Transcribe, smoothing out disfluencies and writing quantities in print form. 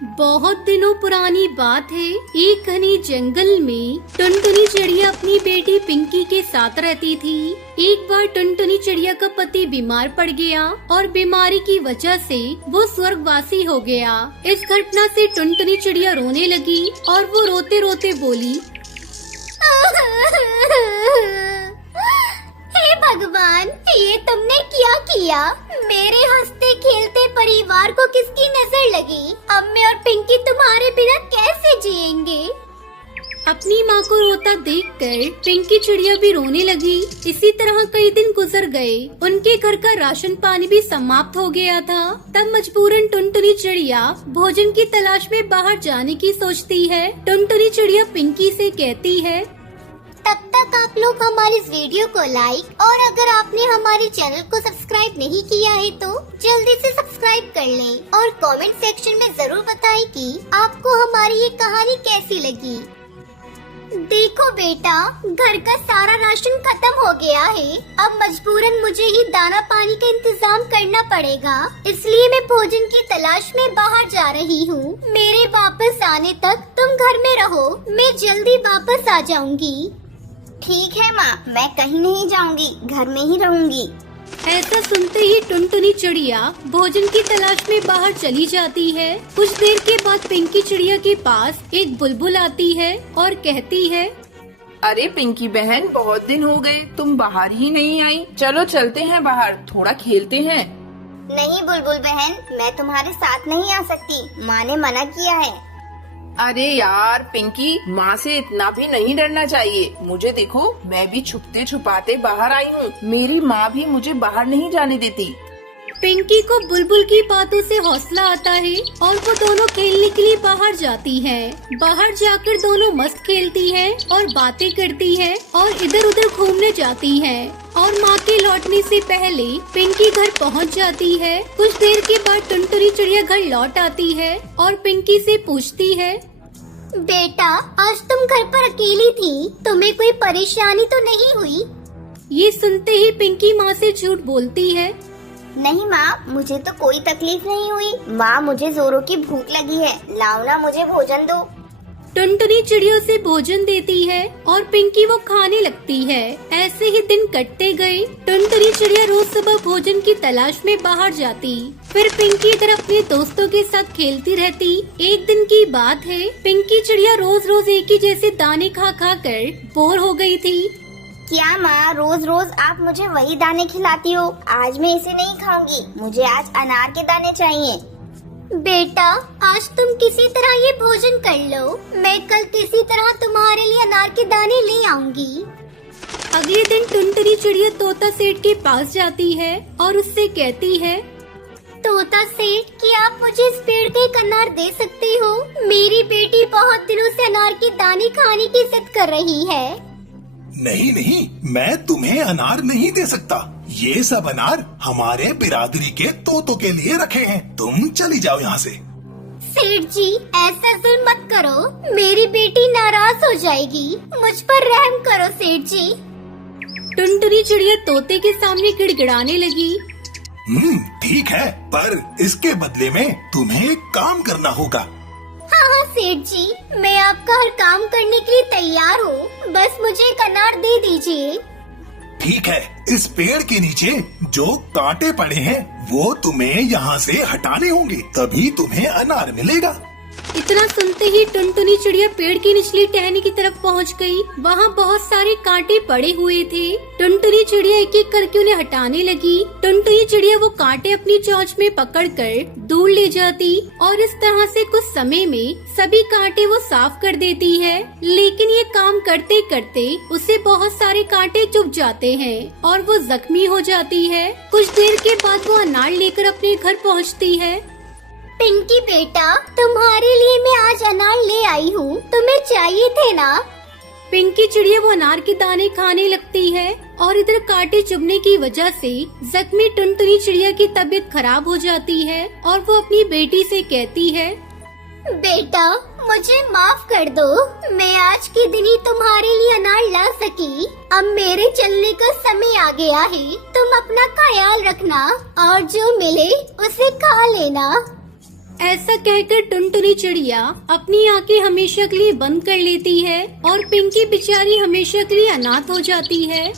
बहुत दिनों पुरानी बात है। एक घने जंगल में टुनटुनी चिड़िया अपनी बेटी पिंकी के साथ रहती थी। एक बार टुनटुनी चिड़िया का पति बीमार पड़ गया और बीमारी की वजह से वो स्वर्गवासी हो गया। इस घटना से टुनटुनी चिड़िया रोने लगी और वो रोते रोते बोली, हे भगवान, ये तुमने क्या किया? मेरे हंसते खेलते परिवार को किसकी नजर लगी? अब मैं और पिंकी तुम्हारे बिना कैसे जिएंगे? अपनी माँ को रोता देखकर पिंकी चिड़िया भी रोने लगी। इसी तरह कई दिन गुजर गए। उनके घर का राशन पानी भी समाप्त हो गया था। तब मजबूरन टुनटुनी चिड़िया भोजन की तलाश में बाहर जाने की सोचती है। टुनटुनी चिड़िया पिंकी से कहती है, तब तक आप लोग हमारे इस वीडियो को लाइक और अगर आपने हमारे चैनल को सब्सक्राइब नहीं किया है तो जल्दी से सब्सक्राइब कर लें और कमेंट सेक्शन में जरूर बताएं कि आपको हमारी ये कहानी कैसी लगी। देखो बेटा, घर का सारा राशन खत्म हो गया है। अब मजबूरन मुझे ही दाना पानी का इंतजाम करना पड़ेगा, इसलिए मैं भोजन की तलाश में बाहर जा रही हूँ। मेरे वापस आने तक तुम घर में रहो, मैं जल्दी वापस आ जाऊंगी। ठीक है माँ, मैं कहीं नहीं जाऊंगी, घर में ही रहूंगी। ऐसा सुनते ही टुनटुनी चिड़िया भोजन की तलाश में बाहर चली जाती है। कुछ देर के बाद पिंकी चिड़िया के पास एक बुलबुल आती है और कहती है, अरे पिंकी बहन, बहुत दिन हो गए, तुम बाहर ही नहीं आई। चलो चलते हैं बाहर, थोड़ा खेलते हैं। नहीं बुलबुल बहन, मैं तुम्हारे साथ नहीं आ सकती, माँ ने मना किया है। अरे यार पिंकी, माँ से इतना भी नहीं डरना चाहिए। मुझे देखो, मैं भी छुपते छुपाते बाहर आई हूँ। मेरी माँ भी मुझे बाहर नहीं जाने देती। पिंकी को बुलबुल की बातों से हौसला आता है और वो दोनों खेलने के लिए बाहर जाती है। बाहर जाकर दोनों मस्त खेलती है और बातें करती है और इधर उधर घूमने जाती है और माँ के लौटने से पहले पिंकी घर पहुँच जाती है। कुछ देर के बाद टुनटुनी चिड़िया घर लौट आती है और पिंकी से पूछती है, बेटा, आज तुम घर पर अकेली थी, तुम्हें कोई परेशानी तो नहीं हुई? ये सुनते ही पिंकी माँ से झूठ बोलती है, नहीं माँ, मुझे तो कोई तकलीफ नहीं हुई। माँ, मुझे जोरों की भूख लगी है, लाओ ना मुझे भोजन दो। टुनटुनी चिड़ियों से भोजन देती है और पिंकी वो खाने लगती है। ऐसे ही दिन कटते गए। टुनटुनी चिड़िया रोज सुबह भोजन की तलाश में बाहर जाती, फिर पिंकी इधर अपने दोस्तों के साथ खेलती रहती। एक दिन की बात है, पिंकी चिड़िया रोज रोज एक ही जैसे दाने खा खा कर बोर हो गई थी। क्या माँ, रोज रोज आप मुझे वही दाने खिलाती हो? आज मैं इसे नहीं खाऊंगी, मुझे आज अनार के दाने चाहिए। बेटा, आज तुम किसी तरह ये भोजन कर लो, मैं कल किसी तरह तुम्हारे लिए अनार के दाने ले आऊंगी। अगले दिन टुनटुनी चिड़िया तोता सेठ के पास जाती है और उससे कहती है, तोता सेठ, क्या आप मुझे इस पेड़ के एक अनार दे सकते हो? मेरी बेटी बहुत दिनों से अनार के दाने खाने की जिद कर रही है। नहीं नहीं, मैं तुम्हें अनार नहीं दे सकता। ये सब अनार हमारे बिरादरी के तोतों के लिए रखे हैं। तुम चली जाओ यहाँ से। सेठ जी, ऐसा जुल्म मत करो, मेरी बेटी नाराज हो जाएगी। मुझ पर रहम करो सेठ जी। टुनटुनी चिड़िया तोते के सामने गिड़गिड़ाने लगी, ठीक है, पर इसके बदले में तुम्हें एक काम करना होगा। हाँ सेठ जी, मैं आपका हर काम करने के लिए तैयार हूँ, बस मुझे एक अनार दे दीजिए। ठीक है, इस पेड़ के नीचे जो कांटे पड़े हैं वो तुम्हें यहाँ से हटाने होंगे, तभी तुम्हें अनार मिलेगा। इतना सुनते ही टुनटुनी चिड़िया पेड़ की निचली टहनी की तरफ पहुंच गई। वहाँ बहुत सारे कांटे पड़े हुए थे। टुनटुनी चिड़िया एक एक करके उन्हें हटाने लगी। टुनटुनी चिड़िया वो कांटे अपनी चोंच में पकड़कर दूर ले जाती और इस तरह से कुछ समय में सभी कांटे वो साफ कर देती है। लेकिन ये काम करते करते उसे बहुत सारे कांटे चुभ जाते हैं और वो जख्मी हो जाती है। कुछ देर के बाद वो अनार लेकर अपने घर पहुँचती है। पिंकी बेटा, तुम्हारे लिए मैं आज अनार ले आई हूँ, तुम्हें चाहिए थे ना? पिंकी चिड़िया वो अनार के दाने खाने लगती है और इधर कांटे चुभने की वजह से जख्मी टुनटुनी चिड़िया की तबीयत खराब हो जाती है और वो अपनी बेटी से कहती है, बेटा, मुझे माफ कर दो, मैं आज के दिन ही तुम्हारे लिए अनार ला सकी। अब मेरे चलने का समय आ गया है, तुम अपना ख्याल रखना और जो मिले उसे खा लेना। ऐसा कहकर टुनटुनी चिड़िया अपनी आंखें हमेशा के लिए बंद कर लेती है और पिंकी बेचारी हमेशा के लिए अनाथ हो जाती है।